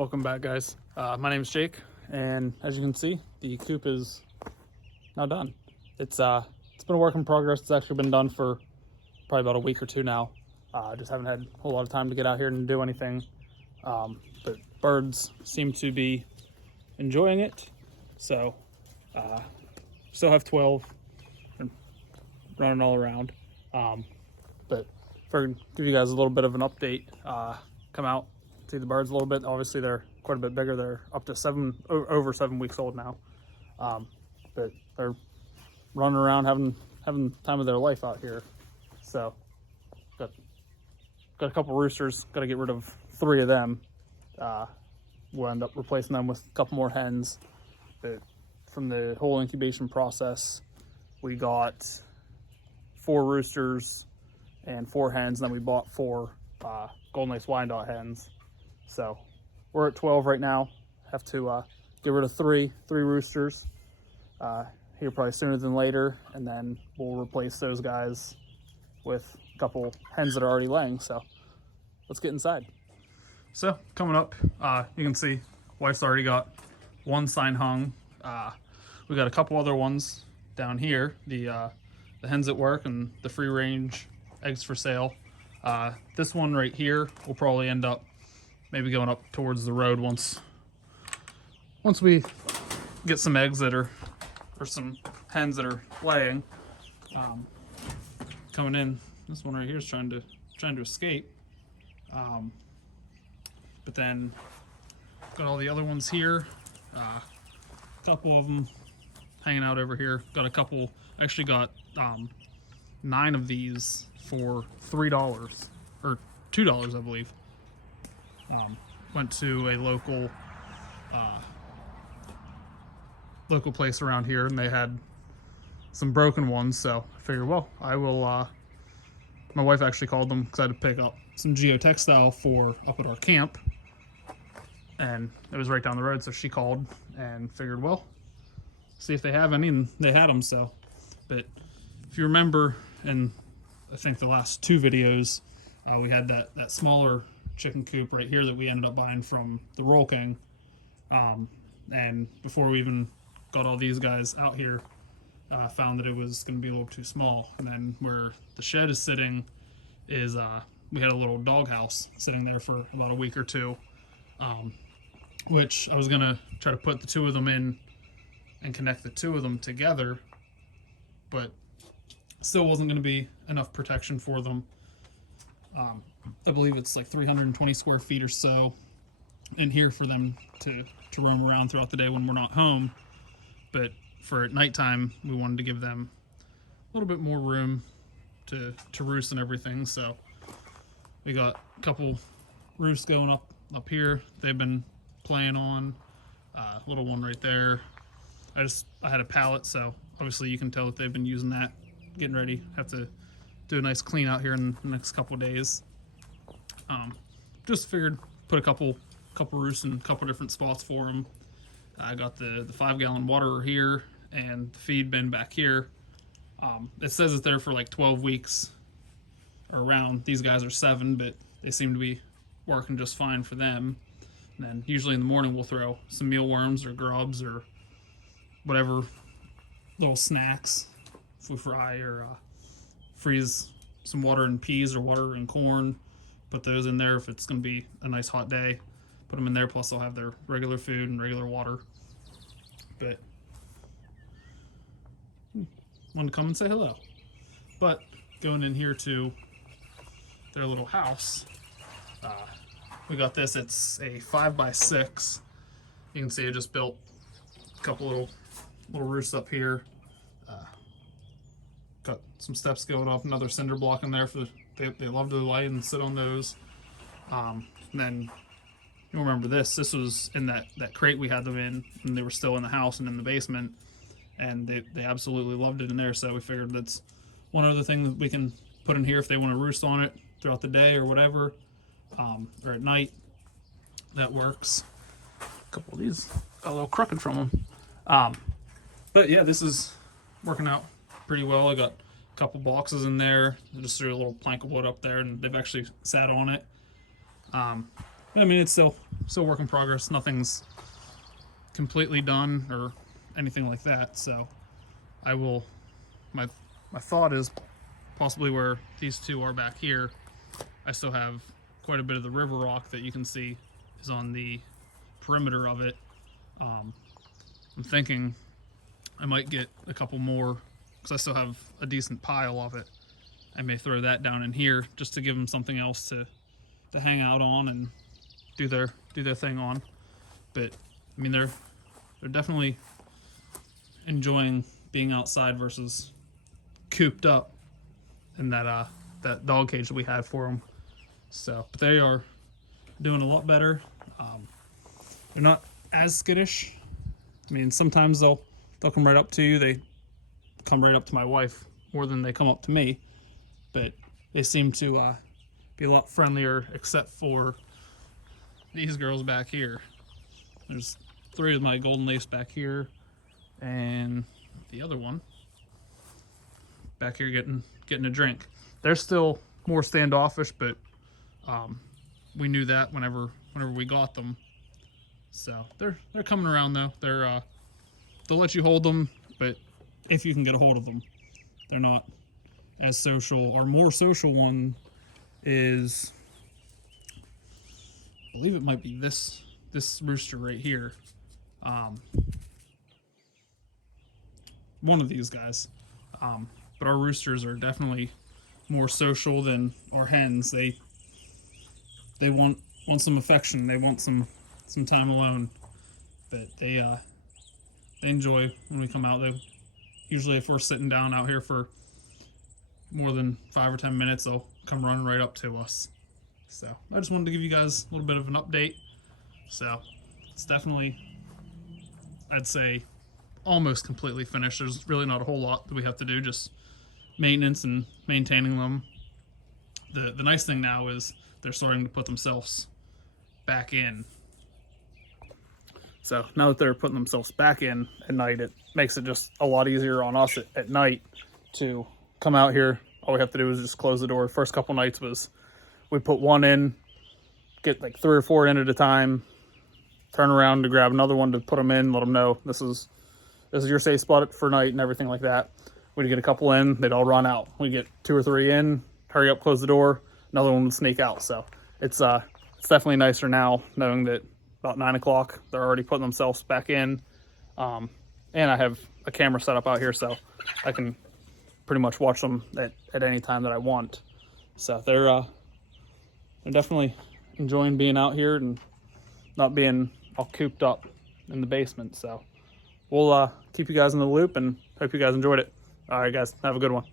Welcome back, guys. My name is Jake, and as you can see, the coop is now done. It's been a work in progress. It's actually been done for probably about a week or two now. Just haven't had a whole lot of time to get out here and do anything. But birds seem to be enjoying it. So still have 12 and running all around. But for give you guys a little bit of an update, come out, see the birds a little bit. Obviously they're quite a bit bigger. They're up to over 7 weeks old now. But they're running around having the time of their life out here. So got a couple roosters, got to get rid of 3 of them. We'll end up replacing them with a couple more hens. But from the whole incubation process, we got 4 roosters and 4 hens, and then we bought 4 golden lace Wyandotte hens. So we're at 12 right now. Have to get rid of 3 roosters here probably sooner than later, and then we'll replace those guys with a couple hens that are already laying. So let's get inside. So coming up, you can see wife's already got 1 sign hung. We got a couple other ones down here, the hens at work and the free range eggs for sale. This one right here will probably end up maybe going up towards the road once we get some eggs that are, or some hens that are laying. Coming in, this one right here is trying to escape. But then got all the other ones here. A couple of them hanging out over here. Got a couple, actually got 9 of these for $3 or $2, I believe. Went to a local place around here, and they had some broken ones, so I figured, well, I will my wife actually called them because I had to pick up some geotextile for up at our camp, and it was right down the road, so she called and figured, well, see if they have any, and they had them. So, but if you remember, in I think the last 2 videos, we had that smaller chicken coop right here that we ended up buying from the Roll King, and before we even got all these guys out here, found that it was going to be a little too small. And then where the shed is sitting is we had a little dog house sitting there for about a week or 2, which I was going to try to put the 2 of them in and connect the 2 of them together, but still wasn't going to be enough protection for them. I believe it's like 320 square feet or so in here for them to roam around throughout the day when we're not home. But for at nighttime, we wanted to give them a little bit more room to roost and everything. So we got a couple roosts going up here. They've been playing on. Little one right there. I had a pallet, so obviously you can tell that they've been using that, getting ready. Have to do a nice clean out here in the next couple of days. Just figured put a couple roosts in a couple different spots for them. I got the 5-gallon waterer here and the feed bin back here. It says it's there for like 12 weeks or around. These guys are 7, but they seem to be working just fine for them. And then usually in the morning we'll throw some mealworms or grubs or whatever little snacks if we fry, or freeze some water and peas or water and corn. Put those in there if it's going to be a nice hot day. Put them in there, plus they'll have their regular food and regular water. But wanted to come and say hello. But going in here to their little house, we got this. It's a 5x6. You can see I just built a couple little roosts up here. Got some steps going up, another cinder block in there for they love to lay and sit on those. And then you'll remember this was in that crate we had them in, and they were still in the house and in the basement, and they absolutely loved it in there. So we figured that's one other thing that we can put in here if they want to roost on it throughout the day or whatever, or at night. That works. A couple of these got a little crooked from them, but yeah, this is working out pretty well. I got a couple boxes in there. I just threw a little plank of wood up there, and they've actually sat on it. I mean, it's still work in progress. Nothing's completely done or anything like that. So I will. My thought is possibly where these two are back here. I still have quite a bit of the river rock that you can see is on the perimeter of it. I'm thinking I might get a couple more because I still have a decent pile of it. I may throw that down in here just to give them something else to hang out on and do their thing on. But I mean, they're definitely enjoying being outside versus cooped up in that dog cage that we had for them. So, but they are doing a lot better. They're not as skittish. I mean, sometimes they'll come right up to you. They come right up to my wife more than they come up to me. But they seem to be a lot friendlier, except for these girls back here. There's 3 of my golden lace back here, and the other one back here getting a drink. They're still more standoffish, but we knew that whenever we got them. So they're coming around though. They'll let you hold them, but if you can get a hold of them, they're not as social. Our more social one is, I believe it might be this rooster right here. One of these guys. But our roosters are definitely more social than our hens. They want some affection. They want some time alone. But they enjoy when we come out. They usually, if we're sitting down out here for more than 5 or 10 minutes, they'll come running right up to us. So I just wanted to give you guys a little bit of an update. So it's definitely, I'd say, almost completely finished. There's really not a whole lot that we have to do, just maintenance and maintaining them. The nice thing now is they're starting to put themselves back in. So now that they're putting themselves back in at night, it makes it just a lot easier on us at night to come out here. All we have to do is just close the door. First couple nights was we put one in, get like 3 or 4 in at a time, turn around to grab another one to put them in, let them know this is your safe spot for night and everything like that. We'd get a couple in, they'd all run out. We'd get 2 or 3 in, hurry up, close the door, another one would sneak out. So it's definitely nicer now knowing that about 9 o'clock they're already putting themselves back in. And I have a camera set up out here, so I can pretty much watch them at any time that I want. So they're definitely enjoying being out here and not being all cooped up in the basement. So we'll keep you guys in the loop and hope you guys enjoyed it. All right, guys, have a good one.